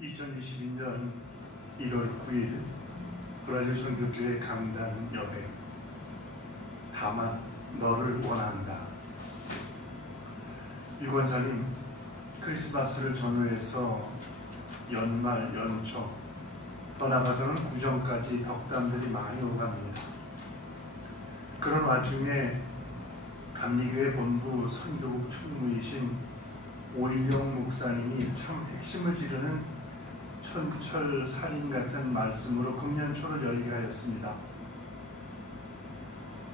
2022년 1월 9일 브라질 선교교회 강단 여백 다만 너를 원한다. 유권사님, 크리스마스를 전후해서 연말, 연초, 더 나아가서는 구정까지 덕담들이 많이 오갑니다. 그런 와중에 감리교회 본부 선교국 총무이신 오일영 목사님이 참 핵심을 지르는 촌철살인 같은 말씀으로 금년초를 열게 하였습니다.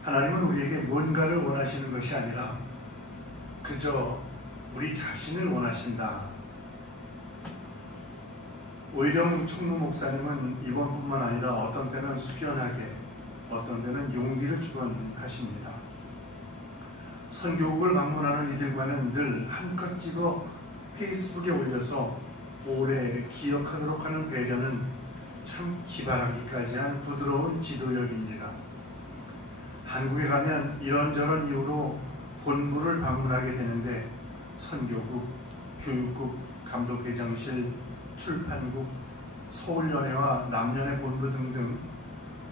하나님은 우리에게 뭔가를 원하시는 것이 아니라 그저 우리 자신을 원하신다. 오일영 총무 목사님은 이번뿐만 아니라 어떤 때는 숙연하게, 어떤 때는 용기를 주관하십니다. 선교국을 방문하는 이들과는 늘 한껏 찍어 페이스북에 올려서 오래 기억하도록 하는 배려는 참 기발하기까지 한 부드러운 지도력입니다. 한국에 가면 이런저런 이유로 본부를 방문하게 되는데 선교국, 교육국, 감독회장실, 출판국, 서울연회와 남연회 본부 등등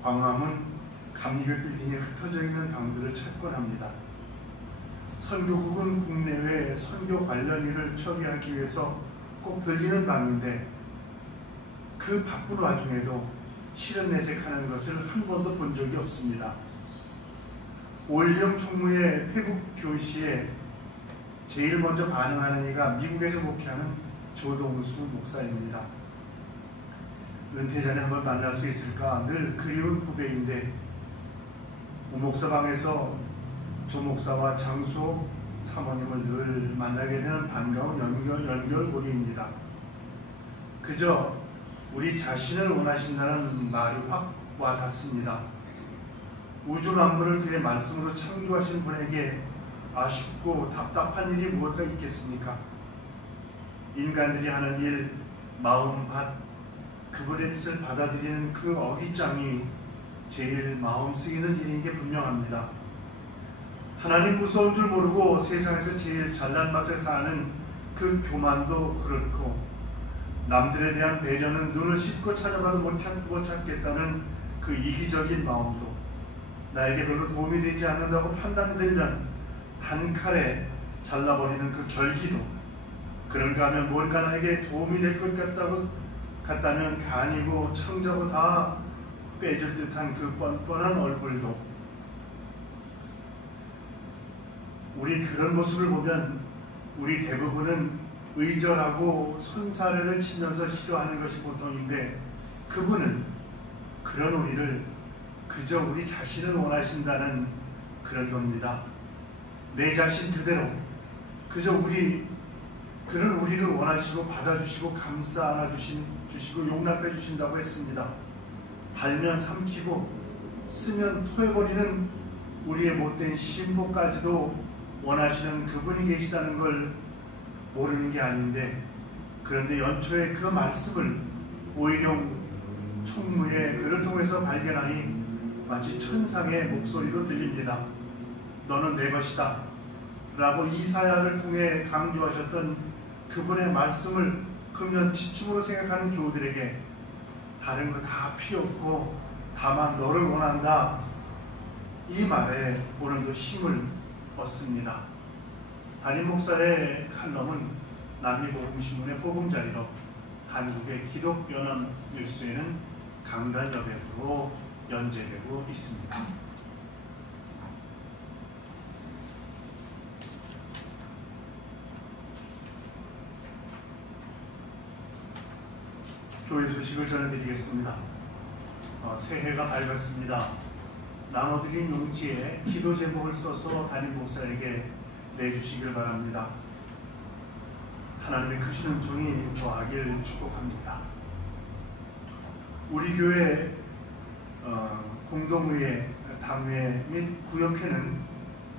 광화문, 감리교 빌딩에 흩어져 있는 방들을 찾곤 합니다. 선교국은 국내외 선교 관련 일을 처리하기 위해서 꼭 들리는 방인데 그 바쁜 와중에도 실현 내색하는 것을 한 번도 본 적이 없습니다. 오일영 총무의 회국 교시에 제일 먼저 반응하는 이가 미국에서 목회하는 조동수 목사입니다. 은퇴 전에 한번 만날 수 있을까 늘 그리운 후배인데 우목사방에서 조 목사와 장수옥 사모님을 늘 만나게 되는 반가운 연결고리입니다. 그저 우리 자신을 원하신다는 말이 확 와닿습니다. 우주 만물을 그의 말씀으로 창조하신 분에게 아쉽고 답답한 일이 무엇가 있겠습니까? 인간들이 하는 일, 마음밭, 그분의 뜻을 받아들이는 그 어깃장이 제일 마음 쓰이는 일인 게 분명합니다. 하나님 무서운 줄 모르고 세상에서 제일 잘난 맛에 사는 그 교만도 그렇고 남들에 대한 배려는 눈을 씻고 찾아봐도 못 찾겠다는 그 이기적인 마음도 나에게 별로 도움이 되지 않는다고 판단되면 단칼에 잘라버리는 그 결기도 그런가 하면 뭔가 나에게 도움이 될 것 같다면 간이고 창자고 다 빼줄 듯한 그 뻔뻔한 얼굴도 우리 그런 모습을 보면 우리 대부분은 의절하고 손사래를 치면서 싫어하는 것이 보통인데 그분은 그런 우리를 그저 우리 자신을 원하신다는 그런 겁니다. 내 자신 그대로 그저 그런 우리를 원하시고 받아주시고 감싸 안아주시고 용납해 주신다고 했습니다. 달면 삼키고 쓰면 토해버리는 우리의 못된 신보까지도 원하시는 그분이 계시다는 걸 모르는 게 아닌데 그런데 연초에 그 말씀을 오일영 총무의 글을 통해서 발견하니 마치 천상의 목소리로 들립니다. 너는 내 것이다 라고 이사야를 통해 강조하셨던 그분의 말씀을 금년 지침으로 생각하는 교우들에게 다른 거 다 필요 없고 다만 너를 원한다 이 말에 오늘도 힘을 얻습니다. 담임 목사의 칼럼은 남미복음신문의 보금자리로 한국의 기독연합뉴스에는 강단 여백으로 연재되고 있습니다. 교회 소식을 전해드리겠습니다. 새해가 밝았습니다. 나눠드린 용지에 기도 제목을 써서 담임 목사에게 내주시길 바랍니다. 하나님의 크신 은총이 더하길 축복합니다. 우리 교회 공동의회, 당회 및 구역회는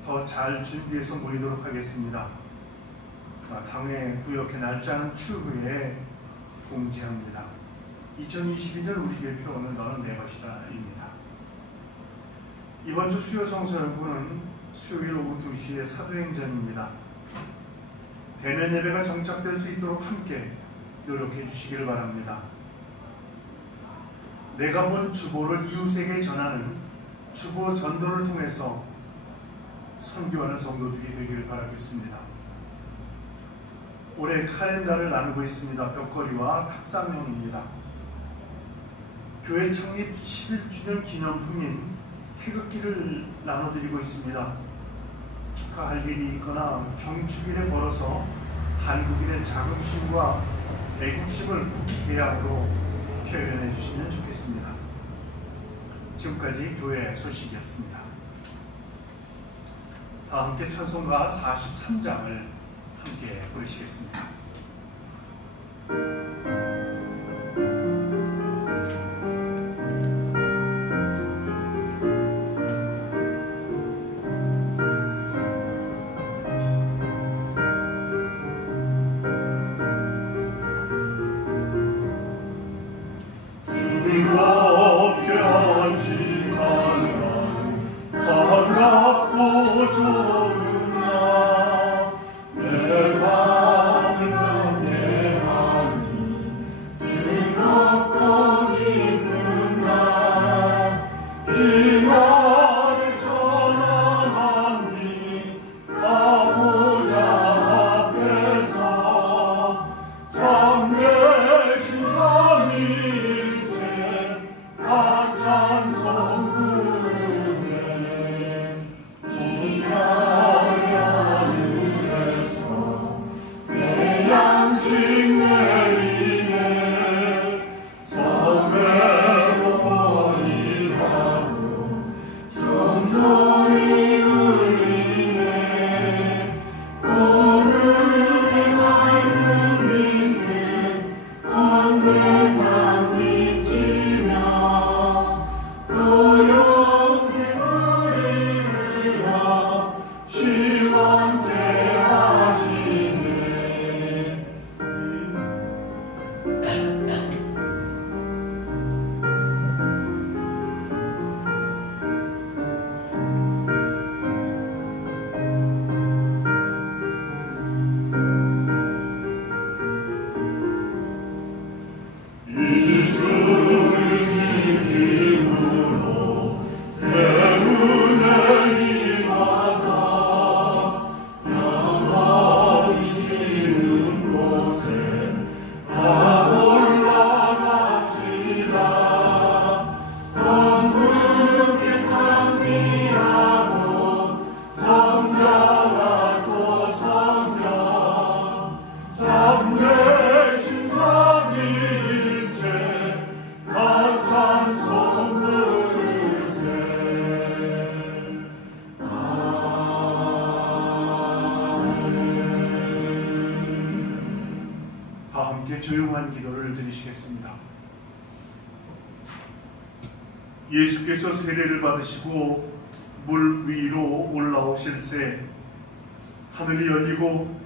더 잘 준비해서 모이도록 하겠습니다. 당회, 구역회 날짜는 추후에 공지합니다. 2022년 우리 교회 표어는 너는 내 것이다 입니다. 이번 주 수요 성서 연구는 수요일 오후 2시에 사도행전입니다. 대면 예배가 정착될 수 있도록 함께 노력해 주시기를 바랍니다. 내가 본 주보를 이웃에게 전하는 주보 전도를 통해서 선교하는 성도들이 되기를 바라겠습니다. 올해 카렌다를 나누고 있습니다. 벽걸이와 탁상용입니다. 교회 창립 11주년 기념품인 태극기를 나눠드리고 있습니다. 축하할 일이 있거나 경축일에 걸어서 한국인의 자긍심과 애국심을 국기 계약으로 표현해 주시면 좋겠습니다. 지금까지 교회 소식이었습니다. 다 함께 찬송가 43장을 함께 부르시겠습니다. 조용한 기도를 드리시겠습니다. 예수께서 세례를 받으시고 물 위로 올라오실새 하늘이 열리고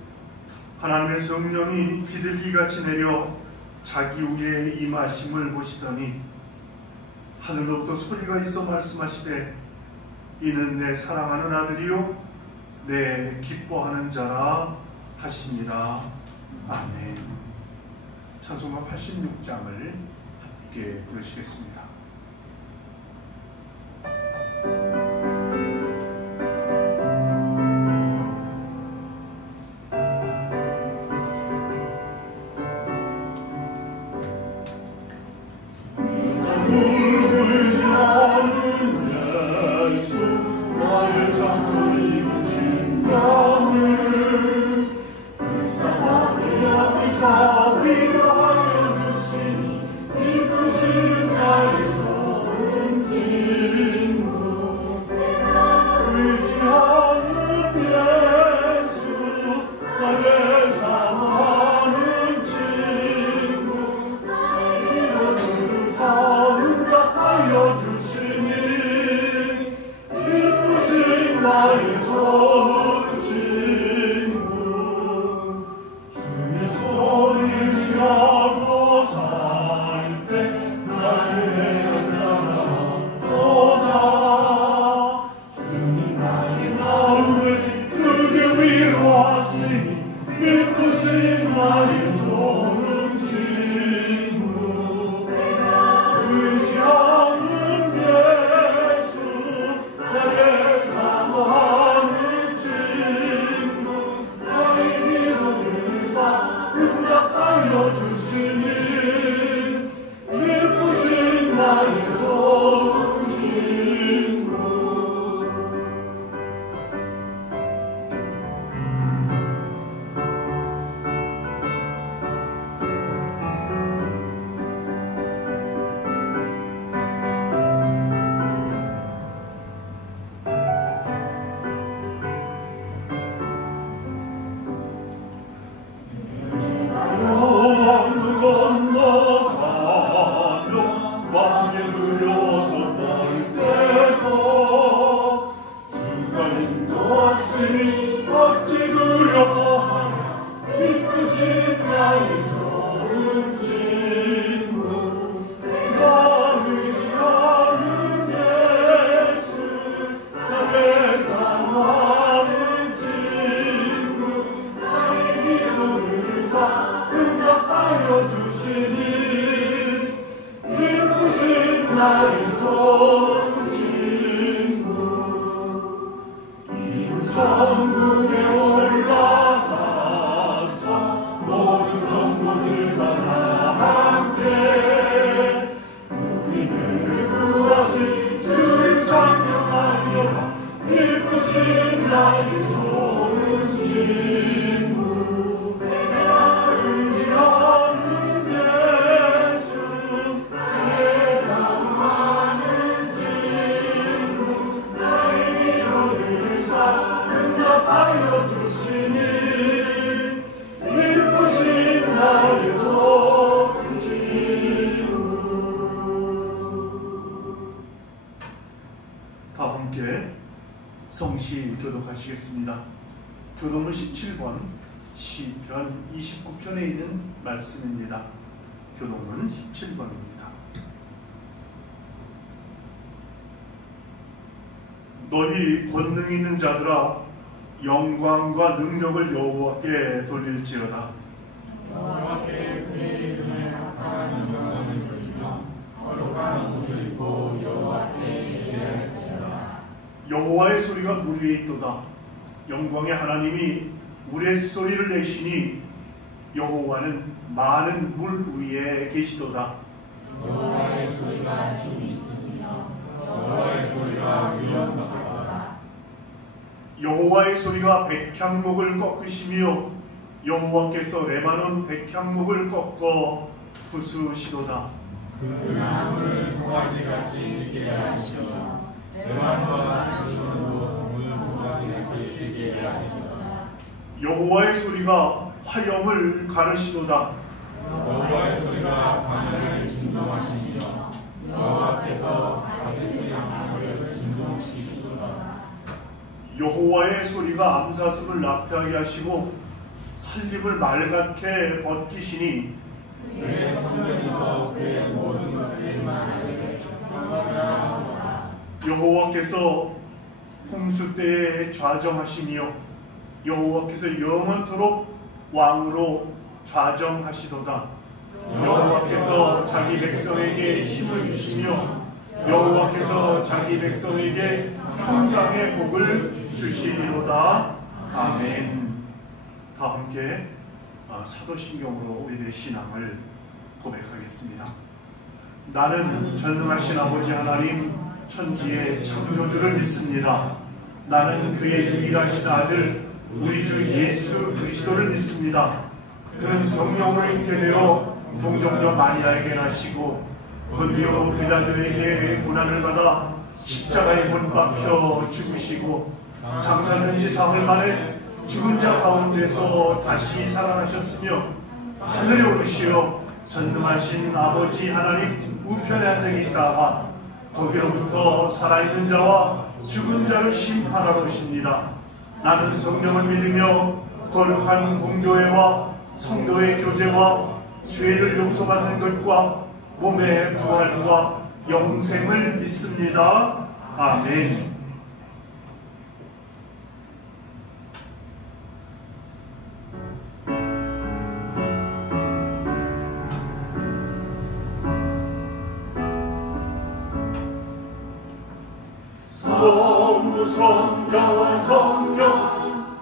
하나님의 성령이 비둘기같이 내려 자기 위에 임하심을 보시더니 하늘로부터 소리가 있어 말씀하시되 이는 내 사랑하는 아들이요 내 기뻐하는 자라 하십니다. 아멘. 찬송가 86장을 함께 부르시겠습니다. 성시 교독하시겠습니다. 교독문 17권 시편 29편에 있는 말씀입니다. 교독문 17권입니다. 너희 권능 있는 자들아 영광과 능력을 여호와께 돌릴지어다. 여호와께 그의 이름에 합당한 영광을 돌리며 거룩한 옷을 입고 여호와께 예배할지어다. 여호와의 소리가 물 위에 있도다. 영광의 하나님이 우레소리를 내시니 여호와는 많은 물 위에 계시도다. 여호와의 소리가 힘이 있으며 여호와의 소리가 위엄하도다. 여호와의 소리가 백향목을 꺾으시며 여호와께서 레바논 백향목을 꺾어 부수시도다. 그 나무를 송아지같이 들게 하시며 레바논과 시온으로 물 송아지같이 들게 하시도다. 여호와의 소리가 화염을 가르시도다. 여호와의 소리가 바늘을 진동하시며 여호와께서 다스린 양을 진동시키시도다. 여호와의 소리가 암사슴을 납태하게 하시고 살림을 말갛게 벗기시니 그의 성전에서 그의 모든 것을 만들게 평안하라. 여호와께서 홍수 때에 좌정하시며 여호와께서 영원토록 왕으로 좌정하시도다. 여호와께서 자기 백성에게 힘을 주시며 여호와께서 자기 백성에게 평강의 복을 주시리로다. 아멘. 다 함께 사도신경으로 우리들의 신앙을 고백하겠습니다. 나는 전능하신 아버지 하나님 천지의 창조주를 믿습니다. 나는 그의 유일하신 아들 우리 주 예수 그리스도를 믿습니다. 그는 성령으로 잉태되어 동정녀 마리아에게 나시고 본디오 빌라도에게 고난을 받아 십자가에 못 박혀 죽으시고 장사된 지 사흘 만에 죽은 자 가운데서 다시 살아나셨으며 하늘에 오르시어 전능하신 아버지 하나님 우편에 앉아 계시다가 거기로부터 살아있는 자와 죽은 자를 심판하러 오십니다. 나는 성령을 믿으며 거룩한 공교회와 성도의 교제와 죄를 용서받는 것과 몸의 부활과 영생을 믿습니다. 아멘. 성자와 성령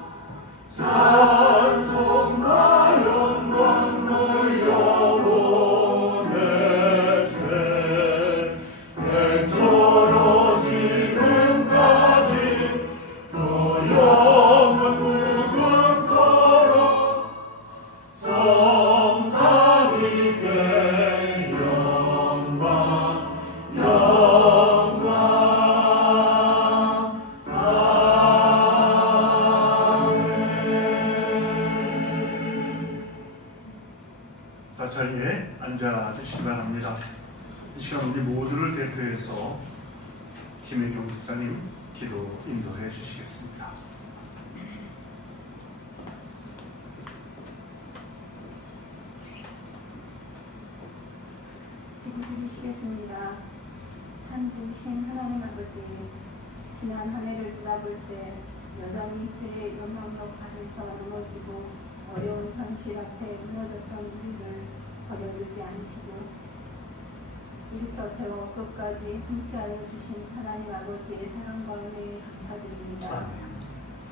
찬송과 영광 돌려보내세. 대처로 지금까지 또 영원 무궁토록 성삼위께 영광 자리에 앉아주시기 바랍니다. 이 시간 우리 모두를 대표해서 김혜경 집사님 기도 인도해 주시겠습니다. 드리시겠습니다. 참 좋으신 하나님 아버지, 지난 한 해를 돌아볼 때 여전히 죄의 영향력 아래서 넘어지고 어려운 현실 앞에 무너졌던 우리를 버려두지 않으시고 일으켜 세워 끝까지 함께하여 주신 하나님 아버지의 사랑과 은혜에 감사드립니다.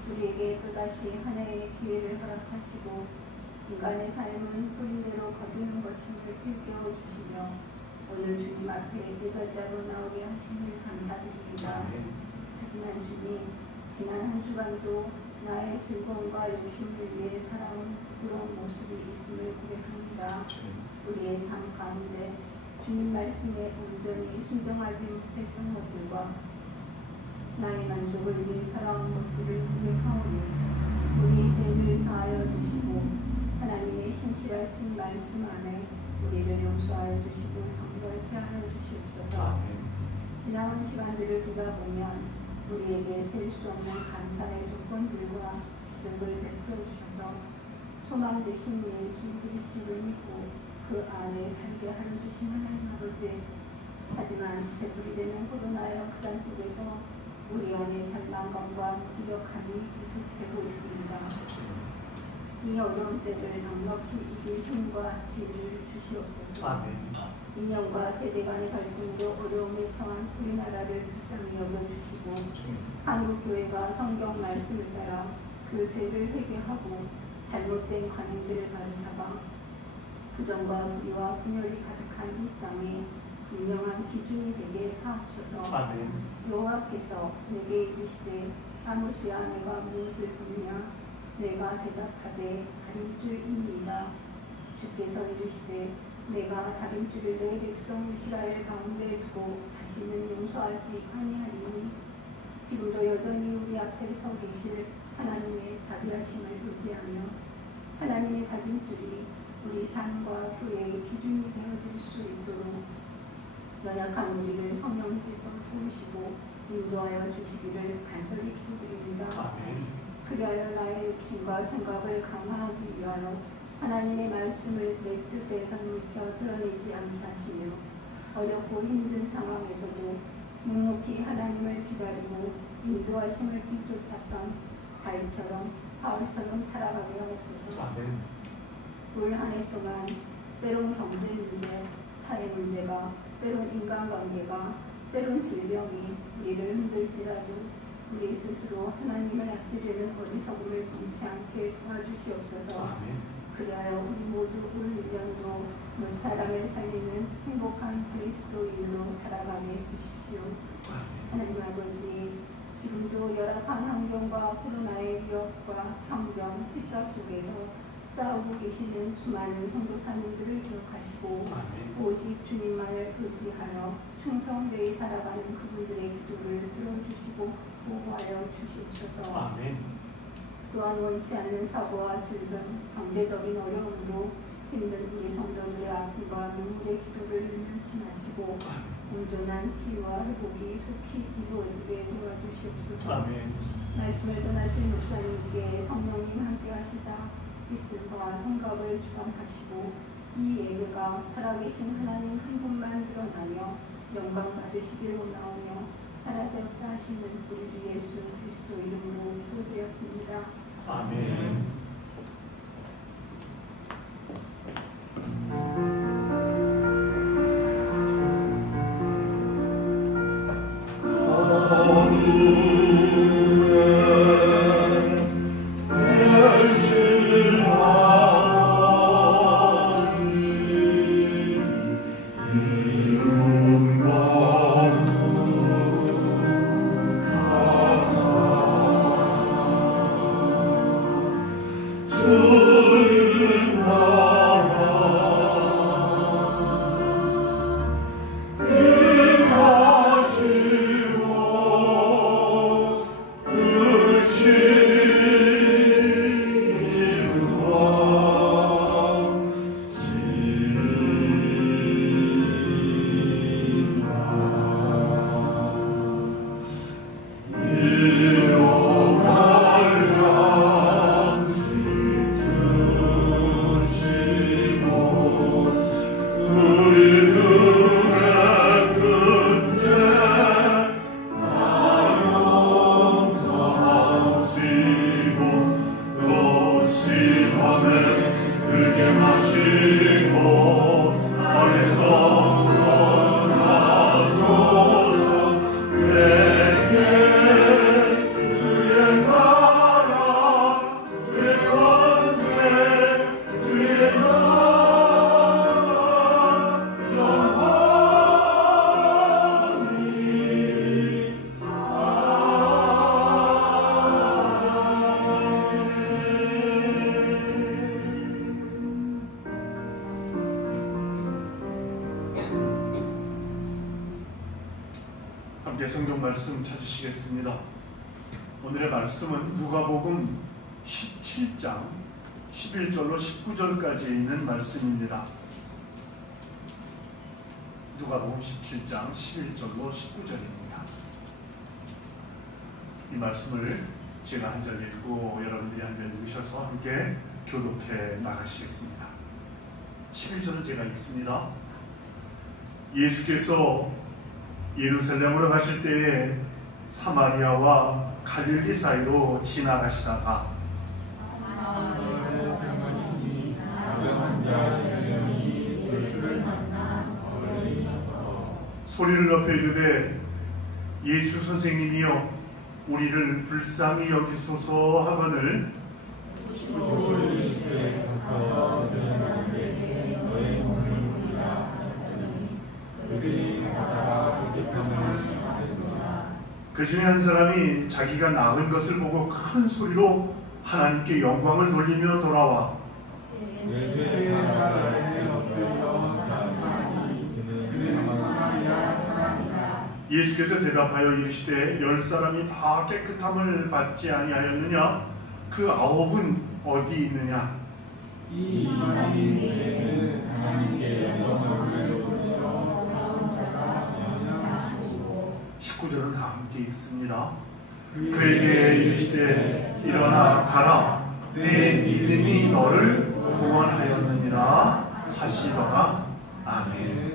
우리에게 또다시 한 해의 기회를 허락하시고 인간의 삶은 뿌린대로 거두는 것임을 일깨워 주시며 오늘 주님 앞에 예배자로 나오게 하심을 감사드립니다. 하지만 주님, 지난 한 주간도 나의 즐거움과 욕심을 위해 살아온 부끄러운 모습이 있음을 고백합니다. 우리의 삶 가운데 주님 말씀에 온전히 순종하지 못했던 것들과 나의 만족을 위해 살아온 것들을 고백하오니 우리의 죄를 사하여 주시고 하나님의 신실하신 말씀 안에 우리를 용서하여 주시고 성결케 하여 주시옵소서. 지나온 시간들을 돌아보면 우리에게 셀 수 없는 감사의 조건들과 기적을 베풀어 주셔서 소망 되신 예수 그리스도를 믿고 그 안에 살게 하여 주신 하나님 아버지, 하지만 되풀이 되는 코로나의 확산 속에서 우리 안에 절망감과 무기력함이 계속되고 있습니다. 이 어려운 때를 넉넉히 이길 힘과 지혜를 주시옵소서. 인연과 세대 간의 갈등으로 어려움에 처한 우리나라를 불쌍히 여겨주시고 한국교회가 성경 말씀을 따라 그 죄를 회개하고 잘못된 관행들을 바로잡아 부정과 불의와 분열이 가득한 이 땅에 분명한 기준이 되게 하옵소서. 여호와께서 내게 이르시되 아모스야, 내가 무엇을 보느냐? 내가 대답하되 다림줄이니이다. 주께서 이르시되 내가 다림줄을 내 백성 이스라엘 가운데 두고 다시는 용서하지 아니하리니 지금도 여전히 우리 앞에 서 계실 하나님의 자비하심을 의지하며 하나님의 다림줄이 우리 삶과 교회의 기준이 되어질 수 있도록 연약한 우리를 성령님께서 도우시고 인도하여 주시기를 간절히 기도드립니다. 그리하여 나의 욕심과 생각을 강화하기 위하여 하나님의 말씀을 내 뜻에 덧입혀 드러내지 않게 하시며 어렵고 힘든 상황에서도 묵묵히 하나님을 기다리고 인도하심을 뒤쫓았던 다윗처럼 바울처럼 살아가게 하옵소서. 올 한 해 동안 때론 경제 문제, 사회 문제가, 때론 인간관계가, 때론 질병이 우리를 흔들지라도 우리 스스로 하나님을 앞지르는 어리석음을 범치 않게 도와주시옵소서. 그리하여 우리 모두 올 1년도 무사람을 살리는 행복한 그리스도인으로 살아가게 해주십시오. 하나님 아버지, 지금도 열악한 환경과 코로나의 위협과 편견, 핍박 속에서 싸우고 계시는 수많은 선교사님들을 기억하시고 오직 주님만을 의지하여 충성되이 살아가는 그분들의 기도를 들어주시고 보호하여 주시옵소서. 또한 원치 않는 사고와 질병, 경제적인 어려움으로 힘든 우리 성도들의 아픔과 눈물의 기도를 면치 마시고 온전한 치유와 회복이 속히 이루어지게 도와주시옵소서. 말씀을 전하신 목사님께 성령님 함께 하시사 입술과 생각을 주관하시고 이 예배가 살아계신 하나님 한 분만 드러나며 영광 받으시길 원하오며 살아서 역사하시는 우리 주 예수 그리스도 이름으로 기도드렸습니다. 아멘. 함께 성경 말씀 찾으시겠습니다. 오늘의 말씀은 누가복음 17장 11절로 19절까지 있는 말씀입니다. 누가복음 17장 11절로 19절입니다. 이 말씀을 제가 한 절 읽고 여러분들이 한 절 읽으셔서 함께 교독해 나가시겠습니다. 11절은 제가 읽습니다. 예수께서 예루살렘으로 가실 때에 사마리아와 갈릴리 사이로 지나가시다가 소리를 높여 이르되 예수 선생님이여 우리를 불쌍히 여기소서 하거늘 그 중에 한 사람이 자기가 낳은 것을 보고 큰 소리로 하나님께 영광을 돌리며 돌아와 예수께서 대답하여 이르시되 10사람이 다 깨끗함을 받지 아니하였느냐? 그 9은 어디 있느냐? 이 하나님께는 하나님께 영광을 돌리러 나온 자가 영향하시고 19절은 다 함께 읽습니다. 그에게 이르시되 일어나 가라 내 믿음이 너를 구원하였느니라 하시더라. 아멘.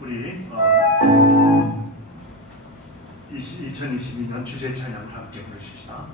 우리 2022년 주제 찬양을 함께 부르십시다.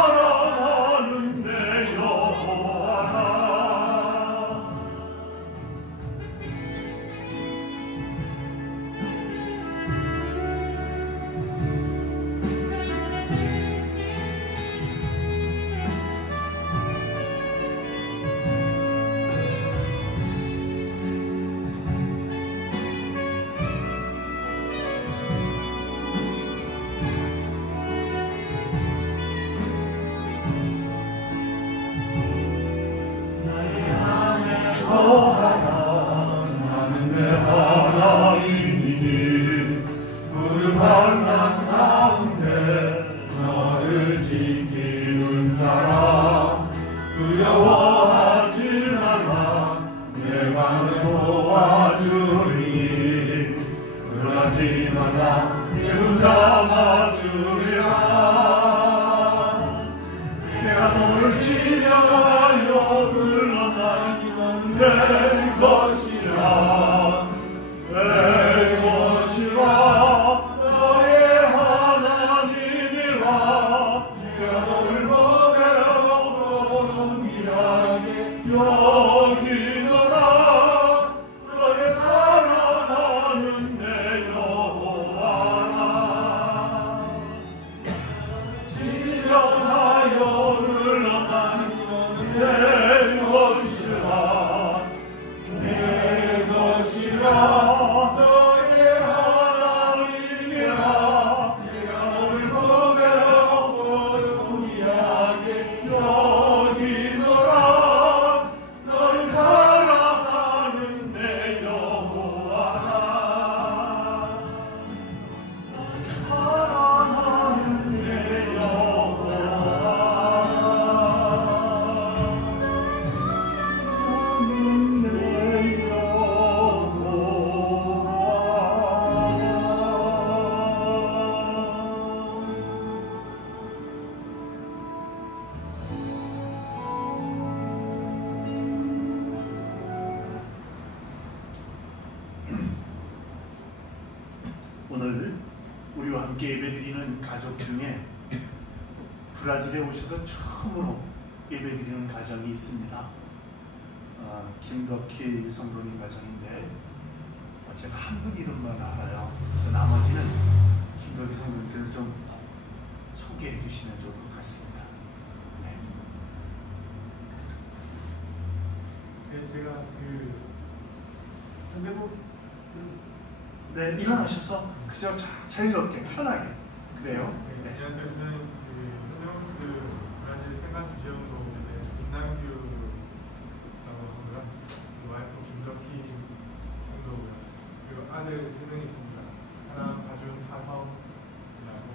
사랑하는 내 여호와라 내가 너를 지명하여 불렀나니 내 것이라 내 것이라 너의 하나님이라 내가 너를 거대하고 존귀하게 여기노라 너의 사랑하는 내 여호와라 지명하여 흘러가는 내 것이라 내 것이라 너의 하나님이라 내가 너를 거대하고 존귀하게 여기노라 너를 사랑하는 내 여호와라 사랑하는 내 여호와라 사랑하는 내 오늘 우리와 함께 예배드리는 가족 중에 브라질에 오셔서 처음으로 예배드리는 가정이 있습니다. 김덕희 성도님 가정인데 제가 한 분 이름만 알아요. 그래서 나머지는 김덕희 성도님께서 좀 소개해 주시면 좋을 것 같습니다. 네. 네, 제가 한대복 네, 일어나셔서 그저 자유롭게 편하게 그래요. 네. 안녕하세요. 저는 현대복스 브라질 생각 주재원으로 임남규라고 하고요. 와이프 김덕희 정도고요. 그리고 아들 3명이 있습니다. 하람, 바준, 하성이라고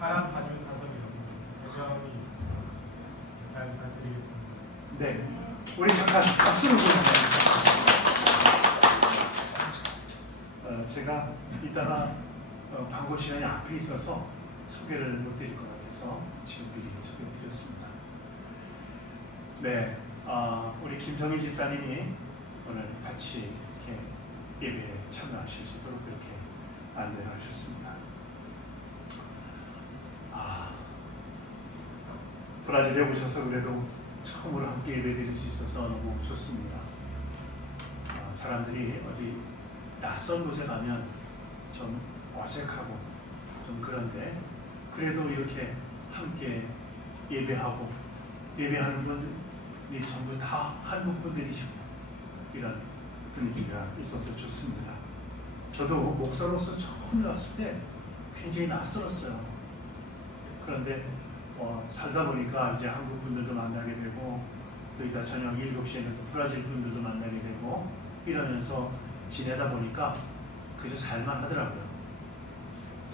하람, 바준, 하성이라고 3명이 있습니다. 잘 부탁드리겠습니다. 네, 우리 잠깐 박수를 보내드리겠습니다. 제가 이따가 광고 시간이 앞에 있어서 소개를 못 드릴 것 같아서 지금 미리 소개해드렸습니다. 네, 우리 김성희 집사님이 오늘 같이 이렇게 예배에 참여하실 수 있도록 그렇게 안내를 하셨습니다. 브라질에 오셔서 그래도 처음으로 함께 예배드릴 수 있어서 너무 좋습니다. 사람들이 어디 낯선 곳에 가면 좀 어색하고 좀 그런데 그래도 이렇게 함께 예배하고 예배하는 분이 전부 다 한국 분들이시고 이런 분위기가 있어서 좋습니다. 저도 목사로서 처음 왔을 때 굉장히 낯설었어요. 그런데 살다 보니까 이제 한국 분들도 만나게 되고 또 이따 저녁 7시에는 또 브라질 분들도 만나게 되고 이러면서 지내다 보니까 그저 살만 하더라고요.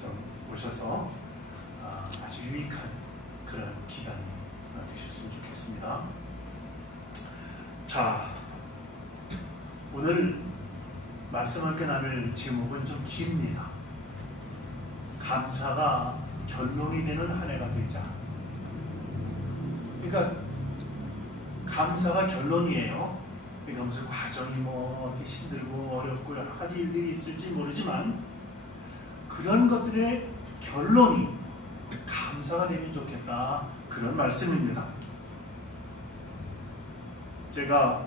좀 오셔서 아주 유익한 그런 기간이 되셨으면 좋겠습니다. 자, 오늘 말씀함께 나눌 제목은 좀 깁니다. 감사가 결론이 되는 한 해가 되자. 그러니까 감사가 결론이에요. 그러니까 무슨 과정이 뭐 힘들고 어렵고 여러 가지 일들이 있을지 모르지만 그런 것들의 결론이 감사가 되면 좋겠다, 그런 말씀입니다. 제가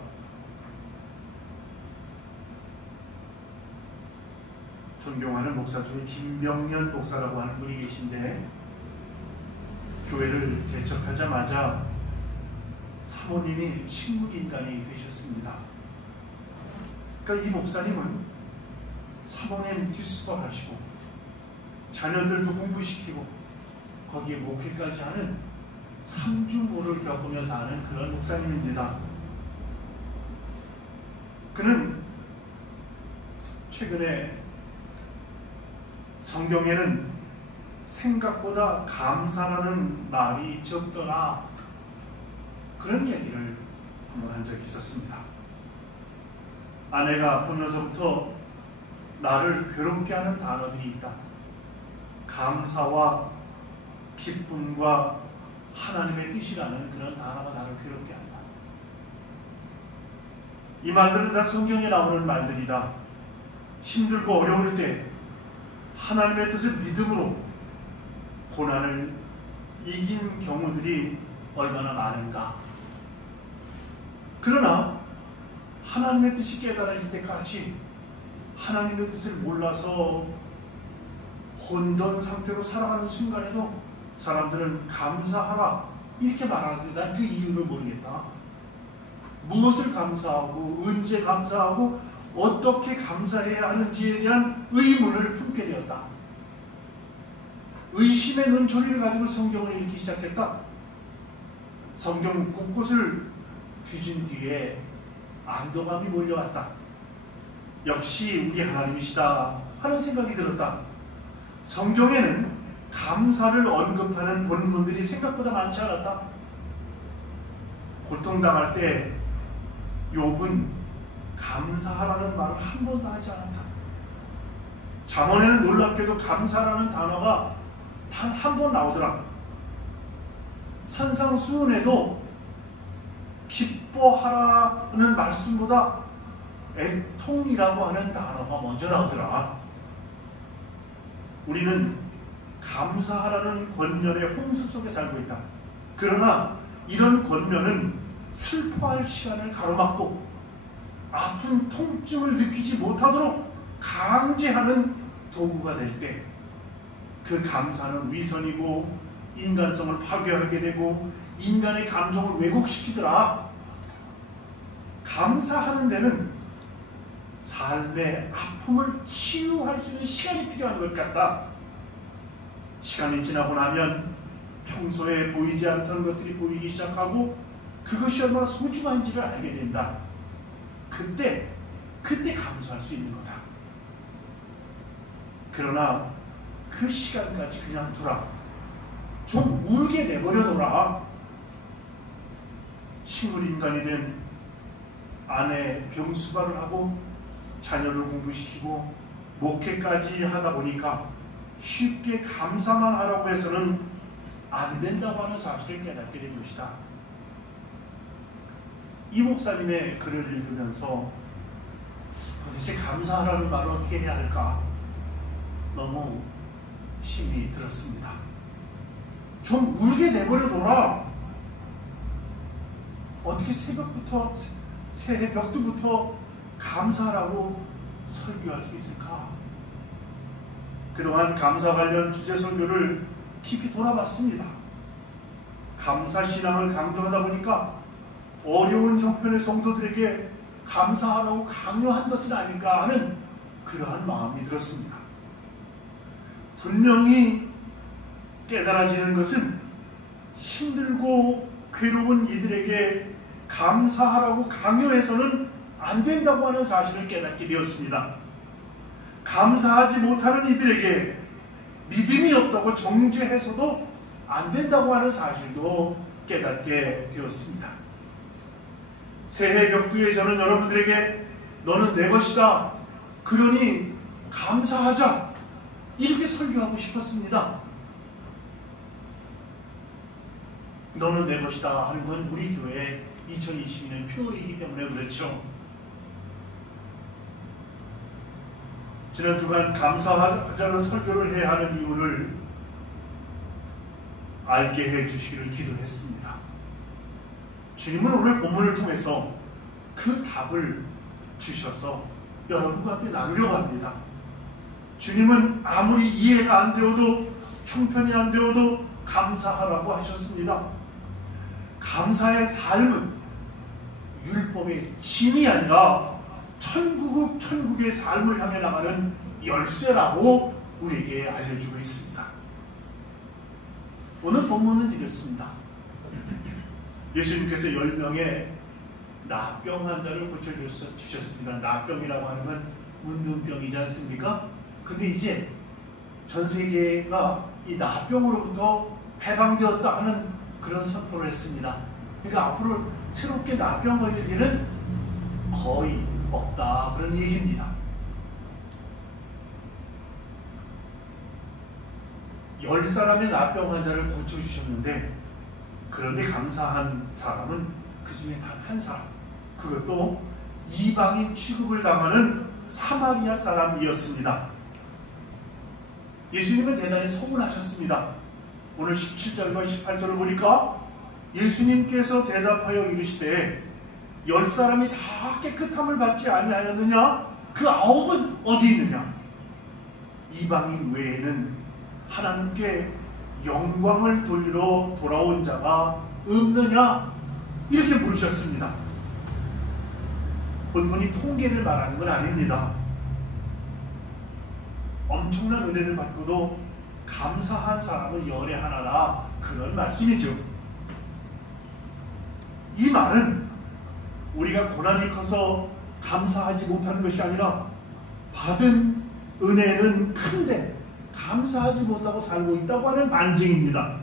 존경하는 목사 중에 김병년 목사라고 하는 분이 계신데 교회를 개척하자마자 사모님이 식물인간이 되셨습니다. 그러니까 이 목사님은 사모님 뒷수발하시고 자녀들도 공부시키고 거기에 목회까지 하는 삼중고를 겪으며 사는 그런 목사님입니다. 그는 최근에 성경에는 생각보다 감사라는 말이 적더라, 그런 얘기를 한번 한 적이 있었습니다. 아내가 아프면서부터 나를 괴롭게 하는 단어들이 있다. 감사와 기쁨과 하나님의 뜻이라는 그런 단어가 나를 괴롭게 한다. 이 말들은 다 성경에 나오는 말들이다. 힘들고 어려울 때 하나님의 뜻을 믿음으로 고난을 이긴 경우들이 얼마나 많은가. 그러나 하나님의 뜻이 깨달아질 때까지 하나님의 뜻을 몰라서 혼돈 상태로 살아가는 순간에도 사람들은 감사하라 이렇게 말하는데 난 그 이유를 모르겠다. 무엇을 감사하고 언제 감사하고 어떻게 감사해야 하는지에 대한 의문을 품게 되었다. 의심의 눈초리를 가지고 성경을 읽기 시작했다. 성경 곳곳을 뒤진 뒤에 안도감이 몰려왔다. 역시 우리 하나님이시다 하는 생각이 들었다. 성경에는 감사를 언급하는 본문들이 생각보다 많지 않았다. 고통당할 때 욥은 감사하라는 말을 한 번도 하지 않았다. 잠언에는 놀랍게도 감사라는 단어가 단 한 번 나오더라. 산상수훈에도 기뻐하라는 말씀보다 애통이라고 하는 단어가 먼저 나오더라. 우리는 감사하라는 권면의 홍수 속에 살고 있다. 그러나 이런 권면은 슬퍼할 시간을 가로막고 아픈 통증을 느끼지 못하도록 강제하는 도구가 될 때 그 감사는 위선이고 인간성을 파괴하게 되고 인간의 감정을 왜곡시키더라. 감사하는 데는 삶의 아픔을 치유할 수 있는 시간이 필요한 것 같다. 시간이 지나고 나면 평소에 보이지 않던 것들이 보이기 시작하고 그것이 얼마나 소중한지를 알게 된다. 그때 감사할 수 있는 거다. 그러나 그 시간까지 그냥 두라. 좀 울게 내버려둬라. 식물인간이 된 아내 병수발을 하고 자녀를 공부시키고 목회까지 하다 보니까 쉽게 감사만 하라고 해서는 안 된다고 하는 사실을 깨닫게 된 것이다. 이 목사님의 글을 읽으면서 도대체 감사하라는 말을 어떻게 해야 할까 너무 힘이 들었습니다. 좀 울게 내버려둬라. 어떻게 새벽부터 감사하라고 설교할 수 있을까? 그동안 감사 관련 주제 설교를 깊이 돌아봤습니다. 감사신앙을 강조하다 보니까 어려운 형편의 성도들에게 감사하라고 강요한 것은 아닐까 하는 그러한 마음이 들었습니다. 분명히 깨달아지는 것은 힘들고 괴로운 이들에게 감사하라고 강요해서는 안 된다고 하는 사실을 깨닫게 되었습니다. 감사하지 못하는 이들에게 믿음이 없다고 정죄해서도 안 된다고 하는 사실도 깨닫게 되었습니다. 새해 벽두에 저는 여러분들에게 너는 내 것이다. 그러니 감사하자. 이렇게 설교하고 싶었습니다. 너는 내 것이다 하는 건 우리 교회 2022년 표이기 때문에 그렇죠. 지난 주간 감사하자는 설교를 해야 하는 이유를 알게 해주시기를 기도했습니다. 주님은 오늘 본문을 통해서 그 답을 주셔서 여러분과 함께 나누려고 합니다. 주님은 아무리 이해가 안 되어도 형편이 안 되어도 감사하라고 하셨습니다. 감사의 삶은 율법의 짐이 아니라 천국의 삶을 향해 나가는 열쇠라고 우리에게 알려주고 있습니다. 오늘 본문은 이렇습니다. 예수님께서 10명의 나병 환자를 고쳐주셨습니다. 나병이라고 하는 건 문둥병이지 않습니까? 근데 이제 전 세계가 이 나병으로부터 해방되었다 하는 그런 선포를 했습니다. 그러니까 앞으로 새롭게 나병 걸릴 일은 거의 없다 그런 얘기입니다. 10사람의 나병 환자를 고쳐주셨는데 그런데 감사한 사람은 그 중에 단 한 사람, 그것도 이방인 취급을 당하는 사마리아 사람이었습니다. 예수님은 대단히 서운하셨습니다. 오늘 17절과 18절을 보니까 예수님께서 대답하여 이르시되 10사람이 다 깨끗함을 받지 아니하였느냐? 그 9은 어디 있느냐? 이방인 외에는 하나님께 영광을 돌리러 돌아온 자가 없느냐? 이렇게 물으셨습니다. 본문이 통계를 말하는 건 아닙니다. 엄청난 은혜를 받고도 감사한 사람은 열에 하나라, 그런 말씀이죠. 이 말은 우리가 고난이 커서 감사하지 못하는 것이 아니라 받은 은혜는 큰데 감사하지 못하고 살고 있다고 하는 반증입니다.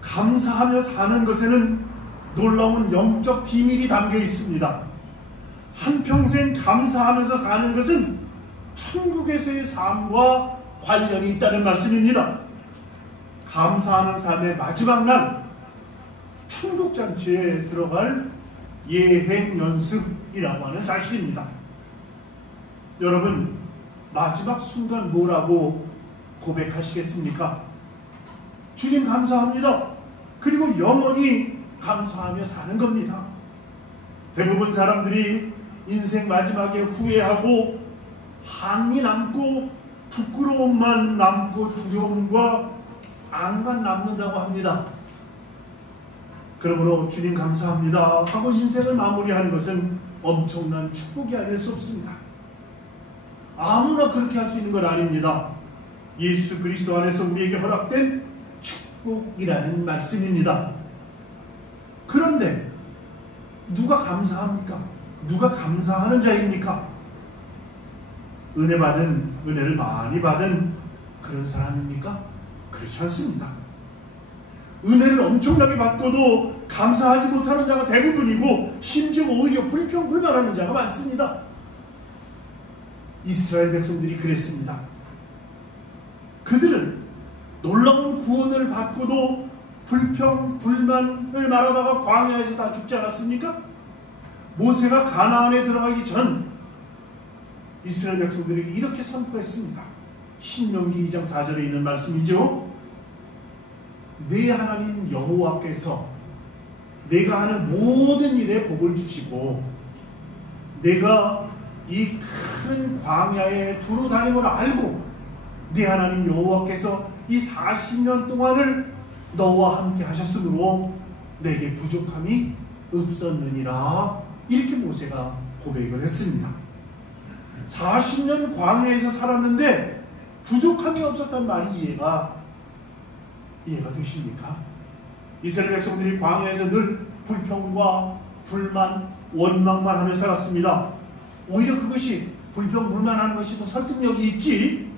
감사하며 사는 것에는 놀라운 영적 비밀이 담겨 있습니다. 한평생 감사하면서 사는 것은 천국에서의 삶과 관련이 있다는 말씀입니다. 감사하는 삶의 마지막 날, 천국잔치에 들어갈 예행 연습이라고 하는 사실입니다. 여러분, 마지막 순간 뭐라고 고백하시겠습니까? 주님 감사합니다. 그리고 영원히 감사하며 사는 겁니다. 대부분 사람들이 인생 마지막에 후회하고 한이 남고 부끄러움만 남고 두려움과 악만 남는다고 합니다. 그러므로 주님 감사합니다 하고 인생을 마무리하는 것은 엄청난 축복이 아닐 수 없습니다. 아무나 그렇게 할 수 있는 건 아닙니다. 예수 그리스도 안에서 우리에게 허락된 축복이라는 말씀입니다. 그런데 누가 감사합니까? 누가 감사하는 자입니까? 은혜를 많이 받은 그런 사람입니까? 그렇지 않습니다. 은혜를 엄청나게 받고도 감사하지 못하는 자가 대부분이고, 심지어 오히려 불평불만하는 자가 많습니다. 이스라엘 백성들이 그랬습니다. 그들은 놀라운 구원을 받고도 불평불만을 말하다가 광야에서 다 죽지 않았습니까? 모세가 가나안에 들어가기 전 이스라엘 백성들에게 이렇게 선포했습니다. 신명기 2장 4절에 있는 말씀이죠. 내 하나님 여호와께서 내가 하는 모든 일에 복을 주시고, 내가 이 큰 광야에 두루 다니므로 알고 내 하나님 여호와께서 이 40년 동안을 너와 함께 하셨으므로 내게 부족함이 없었느니라. 이렇게 모세가 고백을 했습니다. 40년 광야에서 살았는데 부족함이 없었단 말이 이해가 되십니까? 이스라엘 백성들이 광야에서 늘 불평과 불만, 원망만 하며 살았습니다. 오히려 그것이 불평불만하는 것이 더 설득력이 있지,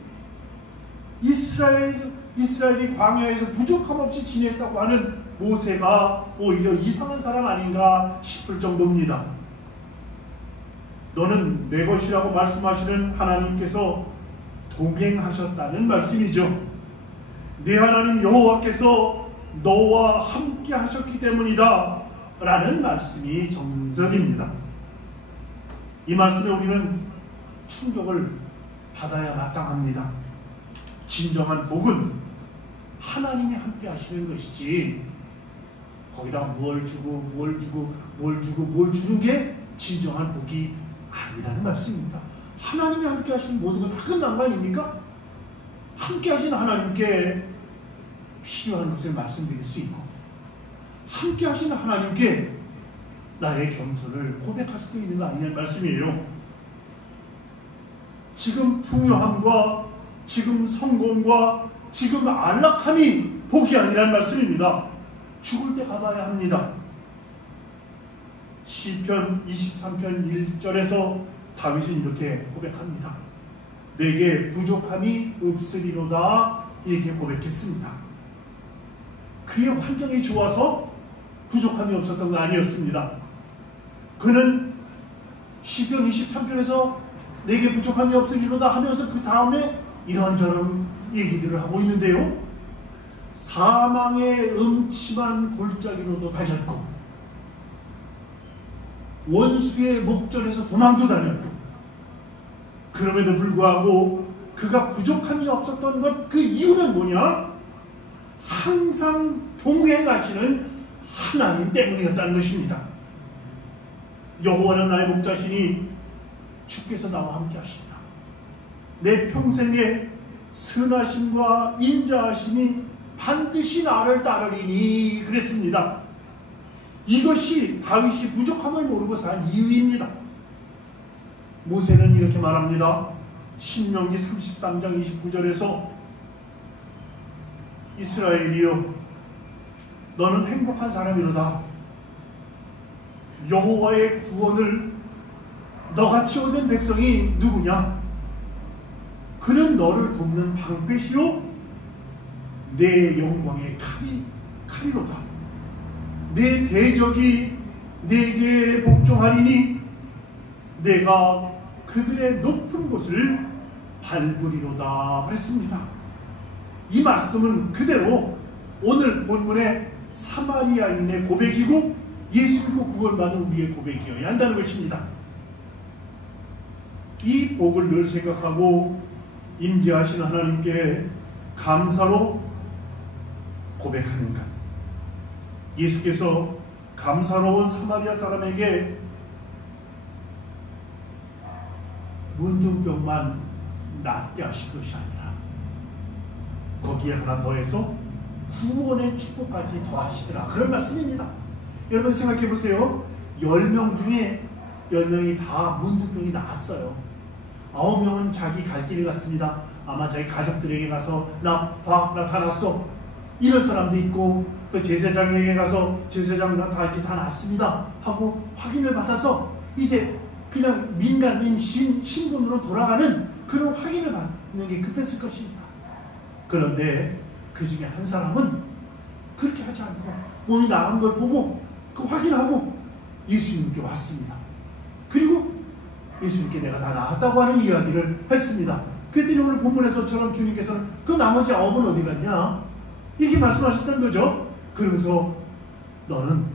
이스라엘이 광야에서 부족함 없이 지냈다고 하는 모세가 오히려 이상한 사람 아닌가 싶을 정도입니다. 너는 내 것이라고 말씀하시는 하나님께서 동행하셨다는 말씀이죠. 내 하나님 여호와께서 너와 함께 하셨기 때문이다 라는 말씀이 정선입니다. 이 말씀에 우리는 충격을 받아야 마땅합니다. 진정한 복은 하나님이 함께 하시는 것이지, 거기다가 뭘 주는 게 진정한 복이 아니라는 말씀입니다. 하나님이 함께 하시는 모든 건 다 끝난 거 아닙니까? 함께 하신 하나님께 필요한 것을 말씀드릴 수 있고, 함께 하시는 하나님께 나의 겸손을 고백할 수도 있는 거 아니냐는 말씀이에요. 지금 풍요함과 지금 성공과 지금 안락함이 복이 아니라는 말씀입니다. 죽을 때 받아야 합니다. 시편 23편 1절에서 다윗은 이렇게 고백합니다. 내게 부족함이 없으리로다, 이렇게 고백했습니다. 그의 환경이 좋아서 부족함이 없었던 거 아니었습니다. 그는 시편 23편에서 내게 부족함이 없으리로다 하면서 그 다음에 이런저런 얘기들을 하고 있는데요. 사망의 음침한 골짜기로도 달렸고 원수의 목전에서 도망도 다녔고 그럼에도 불구하고 그가 부족함이 없었던 것 그 이유는 뭐냐? 항상 동행하시는 하나님 때문이었다는 것입니다. 여호와는 나의 목자시니 주께서 나와 함께 하시리라. 내 평생에 선하심과 인자하심이 반드시 나를 따르리니 그랬습니다. 이것이 다윗이 부족함을 모르고 산 이유입니다. 모세는 이렇게 말합니다. 신명기 33장 29절에서 이스라엘이여 너는 행복한 사람이로다. 여호와의 구원을 너같이 얻은 백성이 누구냐? 그는 너를 돕는 방패시요 내 영광의 칼이로다. 내 대적이 내게 복종하리니 내가 그들의 높은 곳을 밟으리로다 그랬습니다. 이 말씀은 그대로 오늘 본문의 사마리아인의 고백이고 예수 믿고 구원받은 우리의 고백이어야 한다는 것입니다. 이 복을 늘 생각하고 임재하시는 하나님께 감사로 고백하는 것. 예수께서 감사로운 사마리아 사람에게 문둥병만 낫게 하신 것이 아니라 거기에 하나 더해서 구원의 축복까지 더하시더라. 그런 말씀입니다. 여러분 생각해 보세요. 10명 중에 10명이 다 문둥병이 나았어요. 9명은 자기 갈 길을 갔습니다. 아마 자기 가족들에게 가서 나타났어. 이런 사람도 있고 그 제사장에게 가서 제사장 다 이렇게 다 났습니다 하고 확인을 받아서 이제 그냥 민간인 신분으로 돌아가는 그런 확인을 받는 게 급했을 것입니다. 그런데 그 중에 한 사람은 그렇게 하지 않고 몸이 나은 걸 보고 그 확인하고 예수님께 왔습니다. 그리고 예수님께 내가 다 나았다고 하는 이야기를 했습니다. 그랬더니 오늘 본문에서처럼 주님께서는 그 나머지 9은 어디 갔냐? 이렇게 말씀하셨던 거죠. 그러면서 너는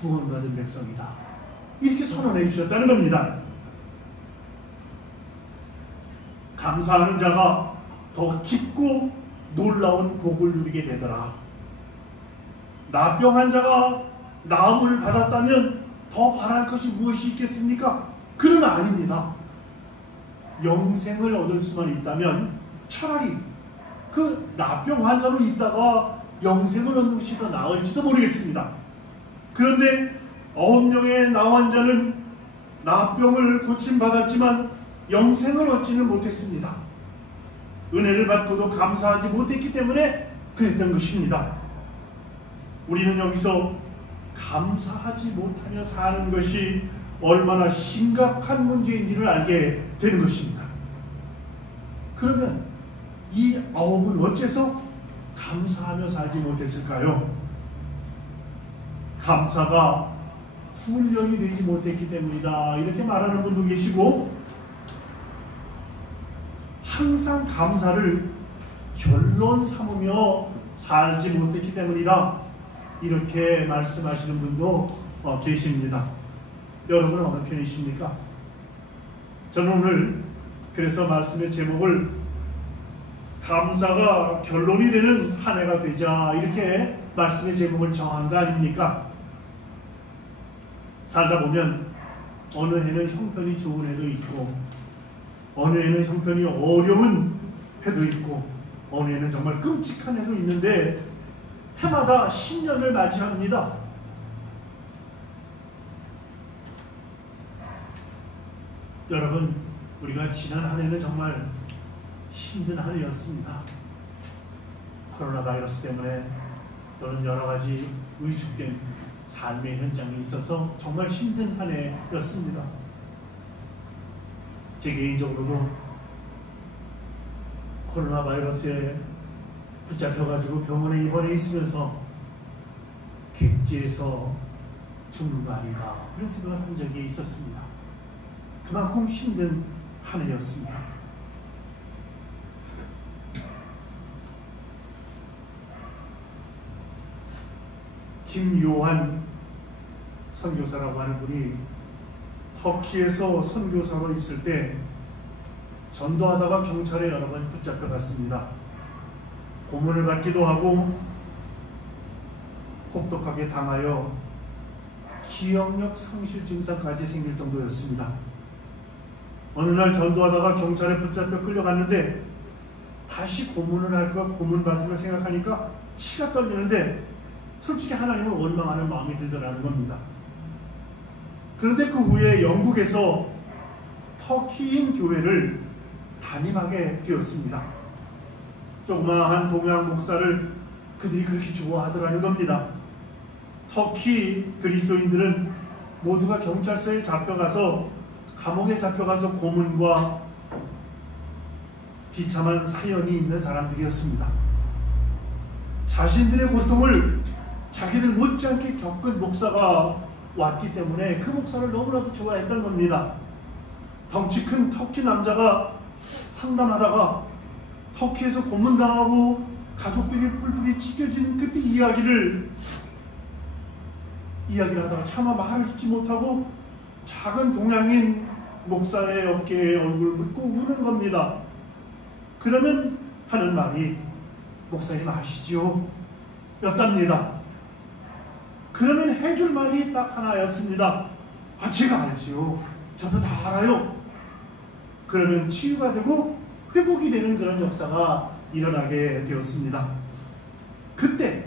구원받은 백성이다. 이렇게 선언해 주셨다는 겁니다. 감사하는 자가 더 깊고 놀라운 복을 누리게 되더라. 나병한 자가 나음을 받았다면 더 바랄 것이 무엇이 있겠습니까? 그러나 아닙니다. 영생을 얻을 수만 있다면 차라리 그 나병 환자로 있다가 영생을 얻는 것이 더 나을지도 모르겠습니다. 그런데 9명의 나환자는 나병을 고침받았지만 영생을 얻지는 못했습니다. 은혜를 받고도 감사하지 못했기 때문에 그랬던 것입니다. 우리는 여기서 감사하지 못하며 사는 것이 얼마나 심각한 문제인지를 알게 되는 것입니다. 그러면 이 9은 어째서 감사하며 살지 못했을까요? 감사가 훈련이 되지 못했기 때문이다. 이렇게 말하는 분도 계시고 항상 감사를 결론 삼으며 살지 못했기 때문이다. 이렇게 말씀하시는 분도 계십니다. 여러분은 어느 편이십니까? 저는 오늘 그래서 말씀의 제목을 감사가 결론이 되는 한 해가 되자 이렇게 말씀의 제목을 정한 거 아닙니까? 살다 보면 어느 해는 형편이 좋은 해도 있고 어느 해는 형편이 어려운 해도 있고 어느 해는 정말 끔찍한 해도 있는데 해마다 신년을 맞이합니다. 여러분, 우리가 지난 한 해는 정말 힘든 한 해였습니다. 코로나 바이러스 때문에 또는 여러 가지 위축된 삶의 현장이 있어서 정말 힘든 한 해였습니다. 제 개인적으로도 코로나 바이러스에 붙잡혀가지고 병원에 입원해 있으면서 객지에서 죽는 거 아닌가 그런 생각을 한 적이 있었습니다. 그만큼 힘든 한 해였습니다. 김요한 선교사라고 하는 분이 터키에서 선교사로 있을 때 전도하다가 경찰에 여러 번 붙잡혀갔습니다. 고문을 받기도 하고 혹독하게 당하여 기억력 상실 증상까지 생길 정도였습니다. 어느 날 전도하다가 경찰에 붙잡혀 끌려갔는데 다시 고문을 할까 고문 받을 걸 생각하니까 치가 떨리는데 솔직히 하나님을 원망하는 마음이 들더라는 겁니다. 그런데 그 후에 영국에서 터키인 교회를 담임하게 되었습니다. 조그마한 동양 목사를 그들이 그렇게 좋아하더라는 겁니다. 터키 그리스도인들은 모두가 경찰서에 잡혀가서 감옥에 잡혀가서 고문과 비참한 사연이 있는 사람들이었습니다. 자신들의 고통을 자기들 못지않게 겪은 목사가 왔기 때문에 그 목사를 너무나도 좋아했던 겁니다. 덩치 큰 터키 남자가 상담하다가 터키에서 고문당하고 가족들이 뿔뿔이 찢겨진 그때 이야기를 하다가 차마 말을 짓지 못하고 작은 동양인 목사의 어깨에 얼굴을 묻고 우는 겁니다. 그러면 하는 말이 목사님 아시죠? 였답니다. 그러면 해줄 말이 딱 하나였습니다. 아, 제가 알지요. 저도 다 알아요. 그러면 치유가 되고 회복이 되는 그런 역사가 일어나게 되었습니다. 그때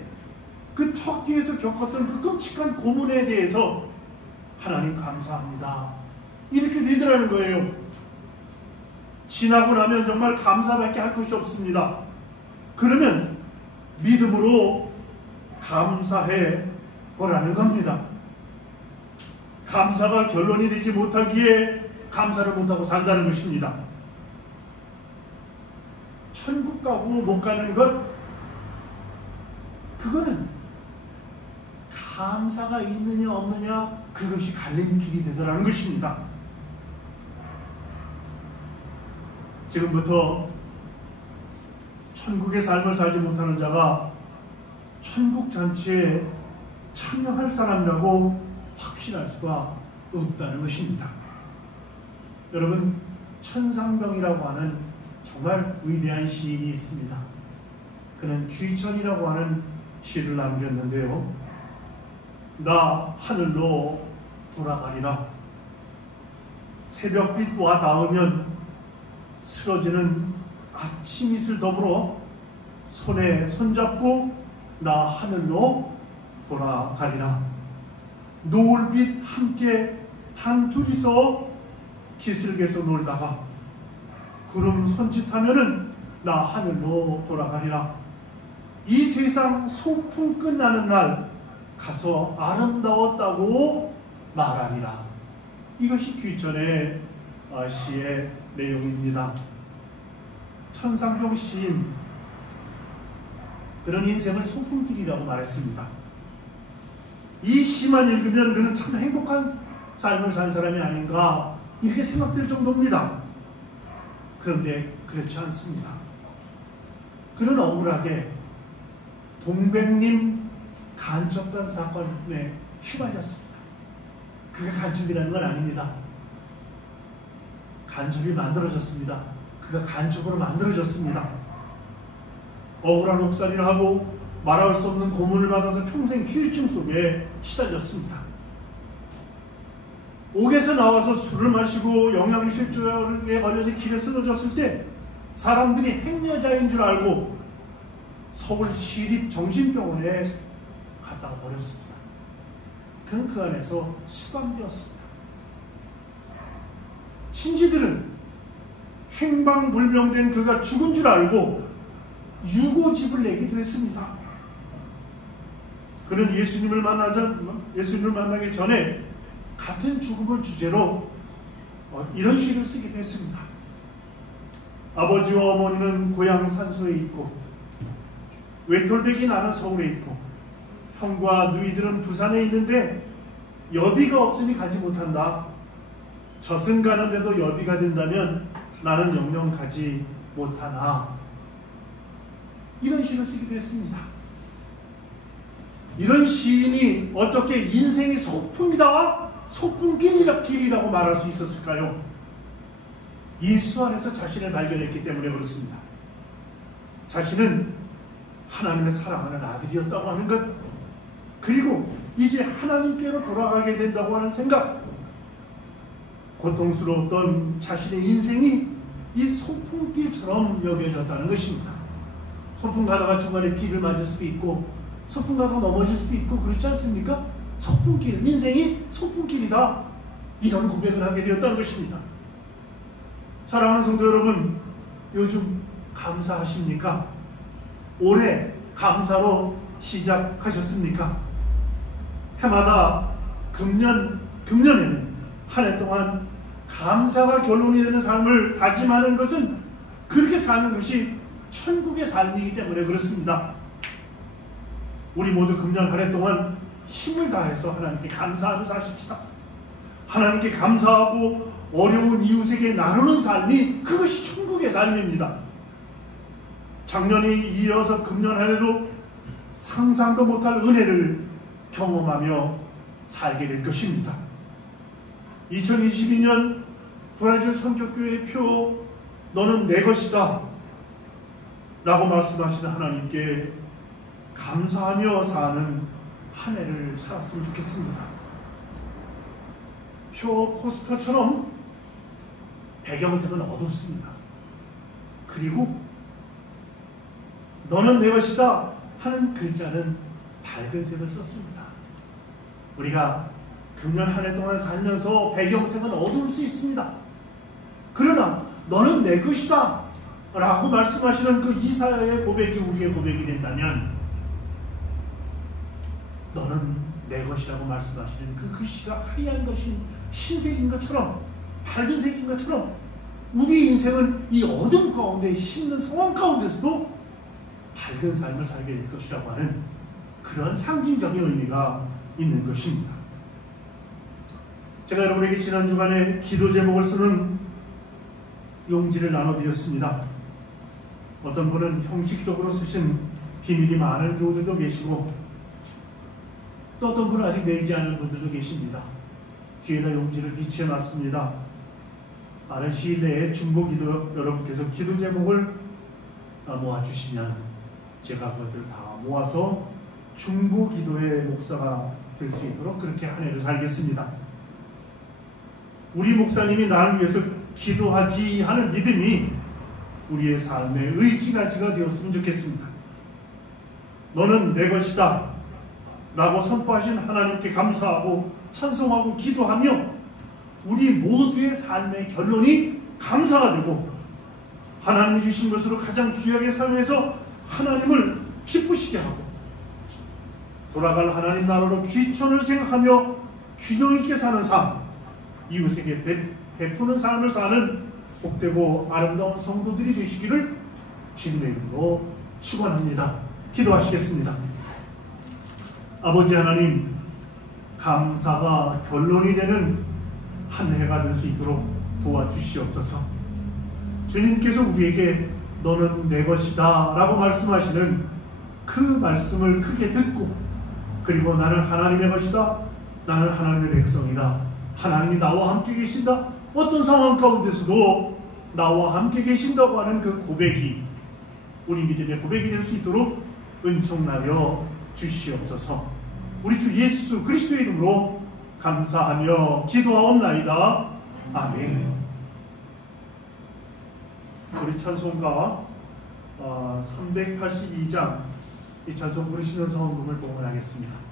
그 터키에서 겪었던 그 끔찍한 고문에 대해서 하나님 감사합니다. 이렇게 되더라는 거예요. 지나고 나면 정말 감사밖에 할 것이 없습니다. 그러면 믿음으로 감사해 보라는 겁니다. 감사가 결론이 되지 못하기에 감사를 못하고 산다는 것입니다. 천국 가고 못 가는 것, 그거는 감사가 있느냐 없느냐, 그것이 갈림길이 되더라는 것입니다. 지금부터 천국의 삶을 살지 못하는 자가 천국 잔치에 참여할 사람이라고 확신할 수가 없다는 것입니다. 여러분, 천상병이라고 하는 정말 위대한 시인이 있습니다. 그는 귀천이라고 하는 시를 남겼는데요. 나 하늘로 돌아가리라. 새벽빛과 닿으면 쓰러지는 아침잇을 더불어 손에 손잡고 나 하늘로 돌아가리라. 노을빛 함께 단 둘이서 기슭에서 놀다가 구름 손짓하면은 나 하늘로 돌아가리라. 이 세상 소풍 끝나는 날 가서 아름다웠다고 말하리라. 이것이 귀천의 시의 내용입니다. 천상병 시인, 그런 인생을 소풍길이라고 말했습니다. 이 시만 읽으면 그는 참 행복한 삶을 산 사람이 아닌가 이렇게 생각될 정도입니다. 그런데 그렇지 않습니다. 그는 억울하게 동백님 간첩단 사건에 휘말렸습니다. 그게 간첩이라는 건 아닙니다. 간첩이 만들어졌습니다. 그가 간첩으로 만들어졌습니다. 억울한 옥살이를 하고 말할 수 없는 고문을 받아서 평생 후유증 속에 시달렸습니다. 옥에서 나와서 술을 마시고 영양실조에 걸려서 길에 쓰러졌을 때 사람들이 행여자인 줄 알고 서울 시립정신병원에 갖다가 버렸습니다. 그는 그 안에서 수감되었습니다. 친지들은 행방불명된 그가 죽은 줄 알고 유고집을 내기도 했습니다. 그는 예수님을 만나기 전에 같은 죽음을 주제로 이런 시를 쓰기도 했습니다. 아버지와 어머니는 고향 산소에 있고 외톨백이 나는 서울에 있고 형과 누이들은 부산에 있는데 여비가 없으니 가지 못한다. 젖은 가는데도 여비가 된다면 나는 영영 가지 못하나. 이런 시를 쓰기도 했습니다. 이런 시인이 어떻게 인생이 소풍이다, 소풍길이라고 말할 수 있었을까요? 예수 안에서 자신을 발견했기 때문에 그렇습니다. 자신은 하나님의 사랑하는 아들이었다고 하는 것, 그리고 이제 하나님께로 돌아가게 된다고 하는 생각, 고통스러웠던 자신의 인생이 이 소풍길처럼 여겨졌다는 것입니다. 소풍 가다가 중간에 비를 맞을 수도 있고, 소풍 가다가 넘어질 수도 있고, 그렇지 않습니까? 소풍길, 인생이 소풍길이다, 이런 고백을 하게 되었다는 것입니다. 사랑하는 성도 여러분, 요즘 감사하십니까? 올해 감사로 시작하셨습니까? 해마다 금년에는 한 해 동안 감사가 결론이 되는 삶을 다짐하는 것은, 그렇게 사는 것이 천국의 삶이기 때문에 그렇습니다. 우리 모두 금년 한 해 동안 힘을 다해서 하나님께 감사하며 사십시다. 하나님께 감사하고 어려운 이웃에게 나누는 삶이, 그것이 천국의 삶입니다. 작년에 이어서 금년 한 해도 상상도 못할 은혜를 경험하며 살게 될 것입니다. 2022년 브라질 선교교회 표, 너는 내 것이다 라고 말씀하시는 하나님께 감사하며 사는 한 해를 살았으면 좋겠습니다. 표 포스터처럼 배경색은 어둡습니다. 그리고 너는 내 것이다 하는 글자는 밝은 색을 썼습니다. 우리가 금년 한 해 동안 살면서 배경색은 어두울 수 있습니다. 그러나 너는 내 것이다 라고 말씀하시는 그 이사야의 고백이 우리의 고백이 된다면, 너는 내 것이라고 말씀하시는 그 글씨가 하얀 것인 흰색인 것처럼, 밝은 색인 것처럼, 우리 인생은 이 어둠 가운데, 힘든 상황 가운데서도 밝은 삶을 살게 될 것이라고 하는 그런 상징적인 의미가 있는 것입니다. 제가 여러분에게 지난 주간에 기도 제목을 쓰는 용지를 나눠드렸습니다. 어떤 분은 형식적으로 쓰신 비밀이 많은 교우들도 계시고, 또 어떤 분은 아직 내지 않은 분들도 계십니다. 뒤에다 용지를 비치해놨습니다. 빠른 시일 내에 중보기도 여러분께서 기도 제목을 모아주시면 제가 그것들을 다 모아서 중보기도의 목사가 될 수 있도록 그렇게 한 해를 살겠습니다. 우리 목사님이 나를 위해서 기도하지 하는 믿음이 우리의 삶의 의지가지가 되었으면 좋겠습니다. 너는 내 것이다 라고 선포하신 하나님께 감사하고 찬송하고 기도하며, 우리 모두의 삶의 결론이 감사가 되고, 하나님이 주신 것으로 가장 귀하게 살면서 하나님을 기쁘시게 하고, 돌아갈 하나님 나라로 귀천을 생각하며 균형 있게 사는 삶, 이웃에게 베푸는 삶을 사는 복되고 아름다운 성도들이 되시기를 주님의 이름으로 축원합니다. 기도하시겠습니다. 아버지 하나님, 감사가 결론이 되는 한 해가 될 수 있도록 도와주시옵소서. 주님께서 우리에게 너는 내 것이다 라고 말씀하시는 그 말씀을 크게 듣고, 그리고 나는 하나님의 것이다, 나는 하나님의 백성이다, 하나님이 나와 함께 계신다, 어떤 상황 가운데서도 나와 함께 계신다고 하는 그 고백이 우리 믿음의 고백이 될 수 있도록 은총나려 주시옵소서. 우리 주 예수 그리스도의 이름으로 감사하며 기도하옵나이다. 아멘. 우리 찬송가 382장 이 찬송 부르시는 성금을 봉헌하겠습니다.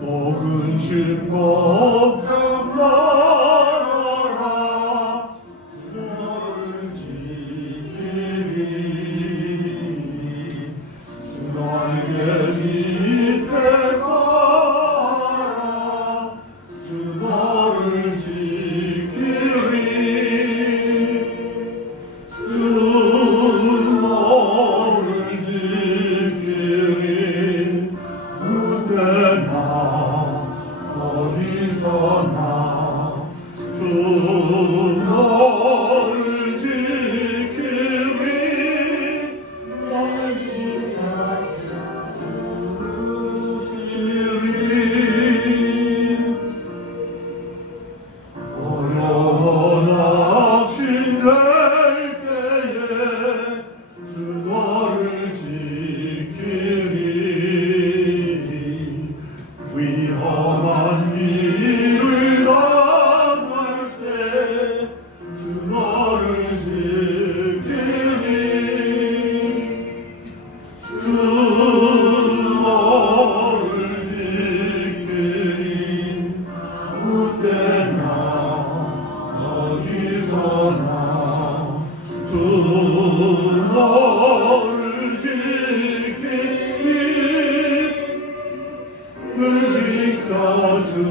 목은 쉴고 나라라 너를 지키리 주 날개 밑에 가라 주 너를 지키리 주 너를 지키리 무대나 너를 지키리 너를 지키리 어려운 아침 될 때에 주 너를 지키리 위험한 일을 당할 때 주 너를 지키리 주 너를 지키리 아무 때나 어디서나 주 너를 지키리 늘 지켜주시리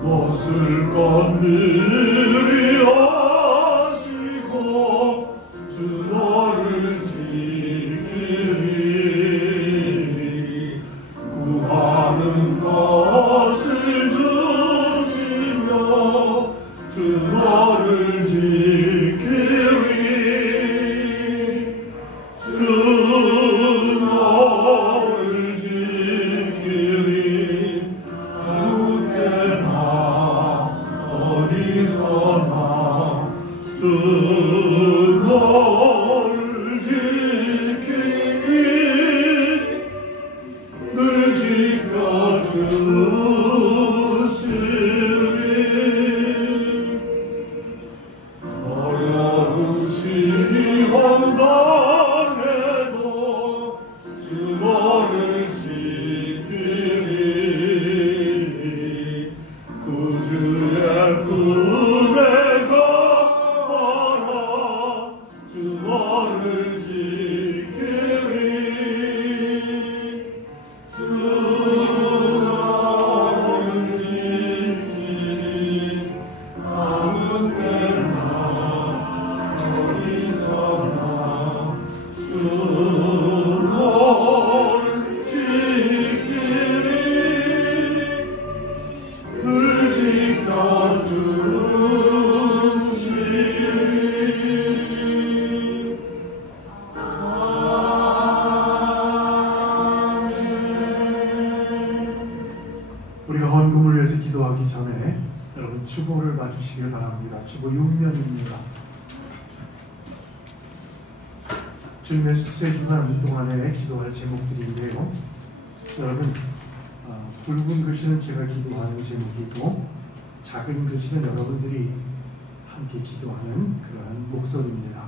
못을 건드리 하시고 주 너를 지키리 구하는 것을 주시며 주 너를 지키리 주 너를 지키리 아무 때나 어디서나 주 너를 지키리 늘 지켜주시리 어려운 시험 당해도 주 너를 지키리 구주의 품에 가라 주 너를 지키리 주 너를 지키리 아무 때나 어디서나 주 너를 지키리 늘 지켜주시리 우리가 헌금을 위해서 기도하기 전에 여러분 주보를 봐주시길 바랍니다. 주보 6면입니다. 주님의 세 주간 동안에 기도할 제목들인데요. 여러분 굵은 글씨는 제가 기도하는 제목이고 작은 글씨는 여러분들이 함께 기도하는 그러한 목소리입니다.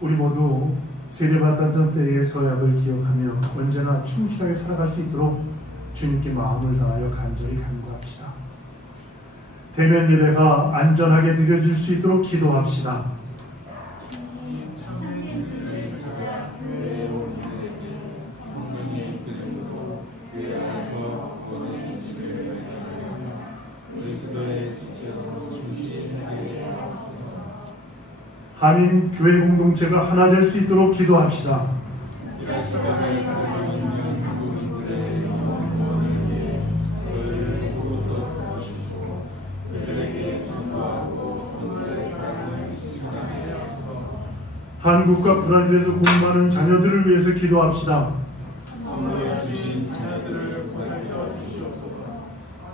우리 모두 세례받았던 때의 서약을 기억하며 언제나 충실하게 살아갈 수 있도록 주님께 마음을 다하여 간절히 간구합시다. 대면 예배가 안전하게 드려질 수 있도록 기도합시다. 한인 교회 공동체가 하나 될 수 있도록 기도합시다. 한국과 브라질에서 공부하는 자녀들을 위해서 기도합시다. 선물을 주신 자녀들을 보살펴 주시옵소서.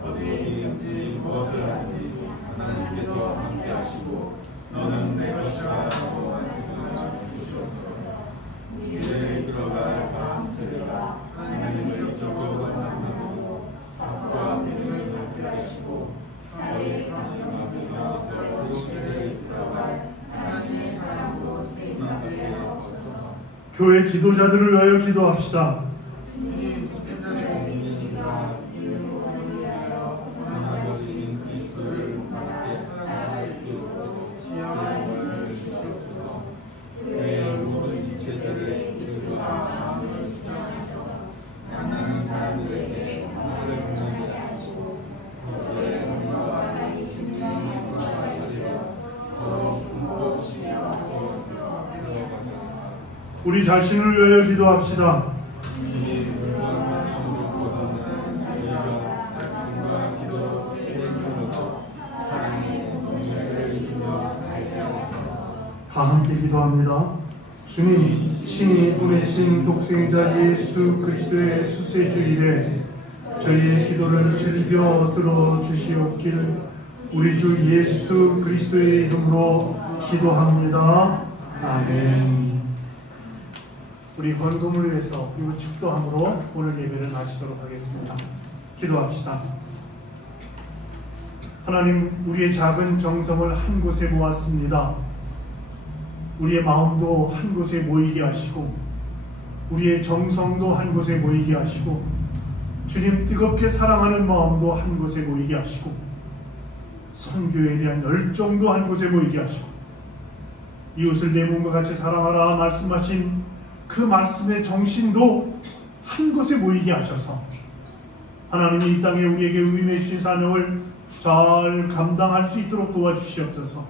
어디에 있는지 무엇을 하는지 하나님께서 함께 하시고 너는 내 것이라 라고 말씀하여 주시옵소서. 우리를 이끌어갈 다음 세대가 하나님을 영적으로 만나고 밥과 믿음을 갖게 하시고 사회의 강령 앞에서 새로운 시대를 이끌어갈 하나님의 사랑으로 세임하게 하옵소서. 교회 지도자들을 위하여 기도합시다. 주님, 독생자의 이름과 이름을 위하여 원하게 우리 자신을 위하여 기도합시다. 다 함께 기도합니다. 주님, 친히 보내신 독생자 예수 그리스도의 수세주일에 저희의 기도를 즐겨 들어주시옵길 우리 주 예수 그리스도의 이름으로 기도합니다. 아멘. 우리 헌금을 위해서 그리고 축도함으로 오늘 예배를 마치도록 하겠습니다. 기도합시다. 하나님, 우리의 작은 정성을 한 곳에 모았습니다. 우리의 마음도 한 곳에 모이게 하시고 우리의 정성도 한 곳에 모이게 하시고 주님 뜨겁게 사랑하는 마음도 한 곳에 모이게 하시고 선교에 대한 열정도 한 곳에 모이게 하시고 이웃을 내 몸과 같이 사랑하라 말씀하신 그 말씀의 정신도 한 곳에 모이게 하셔서 하나님이 이 땅에 우리에게 의임해 주신 사명을 잘 감당할 수 있도록 도와주시옵소서.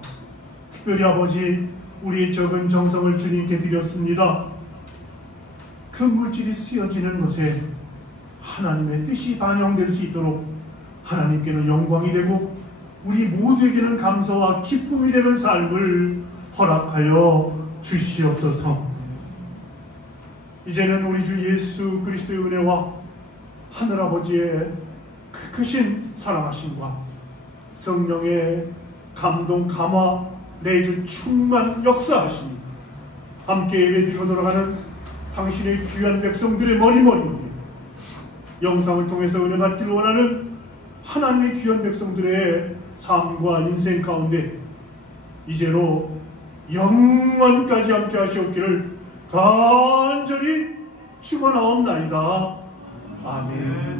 특별히 아버지, 우리의 적은 정성을 주님께 드렸습니다. 그 물질이 쓰여지는 것에 하나님의 뜻이 반영될 수 있도록 하나님께는 영광이 되고 우리 모두에게는 감사와 기쁨이 되는 삶을 허락하여 주시옵소서. 이제는 우리 주 예수 그리스도의 은혜와 하늘아버지의 그 크신 사랑하심과 성령의 감동 감화 내주 충만 역사하시니 함께 예배드리고 돌아가는 당신의 귀한 백성들의 머리머리 위에 영상을 통해서 은혜 받기를 원하는 하나님의 귀한 백성들의 삶과 인생 가운데 이제로 영원까지 함께 하시옵기를 간절히 축원하옵나이다. 아멘.